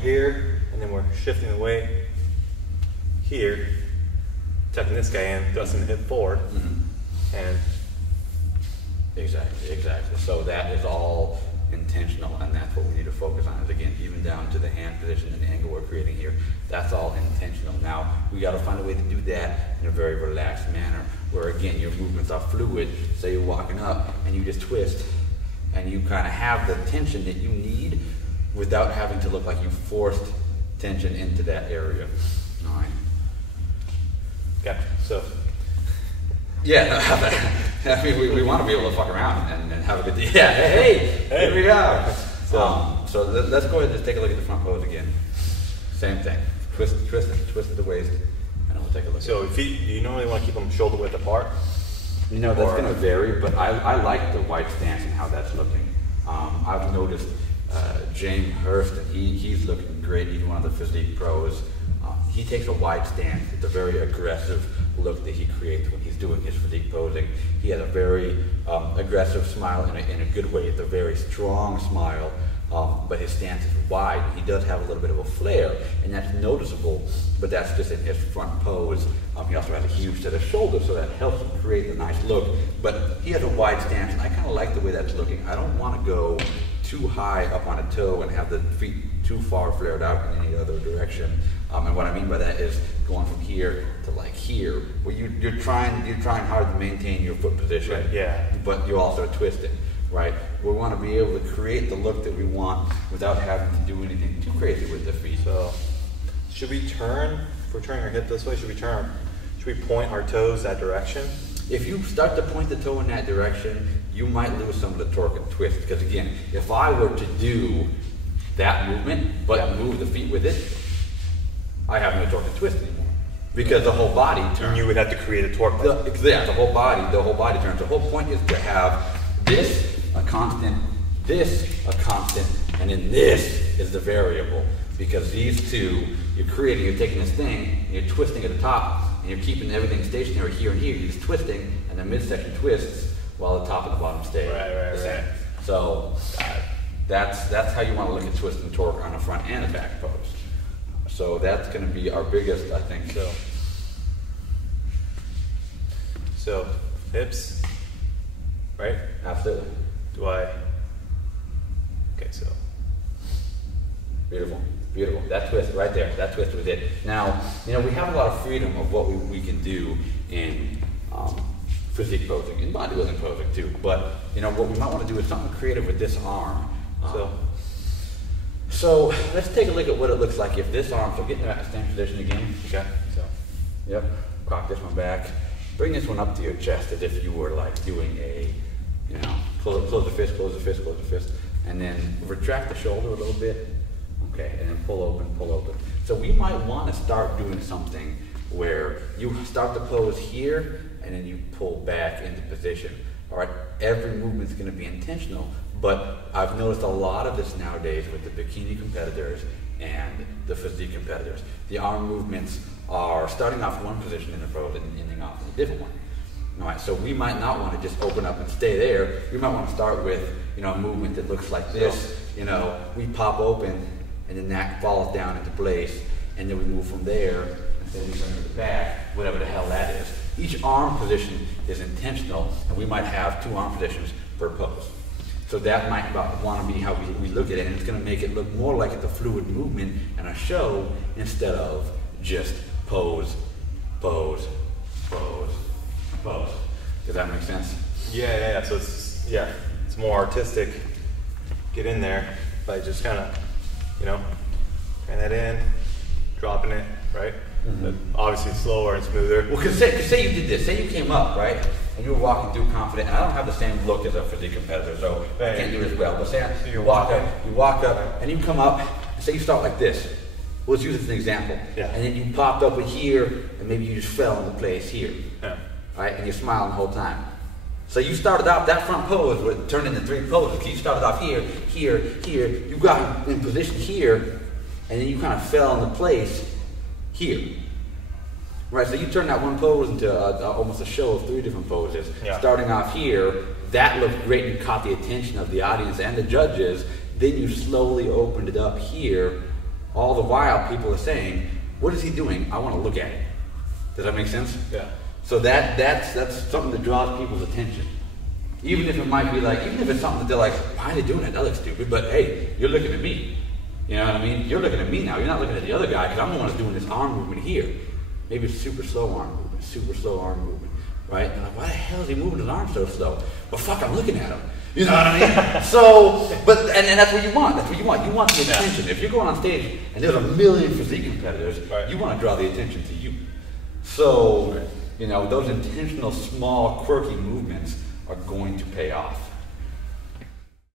here, and then we're shifting the weight here, tucking this guy in, thrusting the hip forward, and exactly. So that is all intentional, and that's what we need to focus on. Is again, even down to the hand position and the angle we're creating here. That's all intentional. Now we got to find a way to do that in a very relaxed manner, where again your movements are fluid. Say you're walking up and you just twist, and you kind of have the tension that you need without having to look like you forced tension into that area. All right. Gotcha. So, yeah, I mean, we want to be able to fuck around and have a good day. Yeah, hey, here we go. So let's go ahead and just take a look at the front pose again. Same thing. Twist at the waist, and we'll take a look. So, do you normally want to keep them shoulder width apart? You know, that's going to vary, but I like the wide stance and how that's looking. I've noticed James Hurst, and he's looking great. He's one of the physique pros. He takes a wide stance. It's a very aggressive look that he creates when he's doing his physique posing. He has a very aggressive smile in a good way. It's a very strong smile, but his stance is wide. He does have a little bit of a flare, and that's noticeable, but that's just in his front pose. He also has a huge set of shoulders, so that helps him create a nice look. But he has a wide stance, and I kind of like the way that's looking. I don't want to go too high up on a toe and have the feet too far flared out in any other direction. And what I mean by that is going from here to like here, where you're trying hard to maintain your foot position, right, yeah, but you're also twisting, right? We want to be able to create the look that we want without having to do anything too crazy with the feet. So, should we turn? If we're turning our hip this way, should we point our toes that direction? If you start to point the toe in that direction, you might lose some of the torque and twist. Because again, if I were to do that movement, but move the feet with it, I have no torque and twist anymore. Because the whole body turns. You would have to create a torque. The whole body turns. The whole point is to have this a constant, this a constant, and then this is the variable. Because these two, you're taking this thing, and you're twisting at the top, and you're keeping everything stationary here and here. You're just twisting, and the midsection twists while the top and the bottom stay the same. So that's how you want to look at twist and torque on the front and the back pose. So that's going to be our biggest, I think. So hips, right? Absolutely. Okay, so. Beautiful. That twist right there, that twist was it. Now, you know, we have a lot of freedom of what we can do in physique posing, in bodybuilding posing too. But, you know, what we might want to do is something creative with this arm. So let's take a look at what it looks like if this arm, so get in that same position again. Okay. So, yep, cock this one back. Bring this one up to your chest as if you were like doing a, you know, close the fist, close the fist, close the fist. And then retract the shoulder a little bit. Okay, and then pull open, pull open. So we might want to start doing something where you start the pose here and then you pull back into position. All right, every movement's going to be intentional, but I've noticed a lot of this nowadays with the bikini competitors and the physique competitors. The arm movements are starting off in one position in the pose and ending off in a different one. All right, so we might not want to just open up and stay there. We might want to start with, you know, a movement that looks like this. You know, we pop open, and then that falls down into place, and then we move from there, and then we turn to the back, whatever the hell that is. Each arm position is intentional, and we might have 2 arm positions per pose. So that might want to be how we look at it, and it's going to make it look more like it's a fluid movement and a show instead of just pose, pose, pose, pose. Does that make sense? Yeah. So it's more artistic. Get in there by just kind of, you know, turn that in, dropping it, right? But obviously slower and smoother. Well, cause say you did this. Say you came up, right, and you were walking through confident. And I don't have the same look as a physique competitor, so I can't do it as well. But say you walk up, and you come up. And say you start like this. Let's use it as an example. Yeah. And then you popped up with here, and maybe you just fell into place here. Yeah. Right, and you're smiling the whole time. So you started out, that front pose would turn into 3 poses. You started off here, here, here. You got in position here, and then you kind of fell into place here. Right, so you turn that one pose into almost a show of 3 different poses. Yeah. Starting off here, that looked great and caught the attention of the audience and the judges. Then you slowly opened it up here, All the while, people are saying, "What is he doing? I want to look at it." Does that make sense? Yeah. So that's something that draws people's attention. Even if it might be like, even if it's something that they're like, "Why are they doing that? That looks stupid." But hey, you're looking at me. You know what I mean? You're looking at me now. You're not looking at the other guy, because I'm the one that's doing this arm movement here. Maybe it's super slow arm movement, right? And like, why the hell is he moving his arm so slow? Well, fuck, I'm looking at him. You know what I mean? So, and that's what you want. That's what you want. You want the attention. If you're going on stage and there's a million physique competitors, you want to draw the attention to you. So, you know, those intentional, small, quirky movements are going to pay off.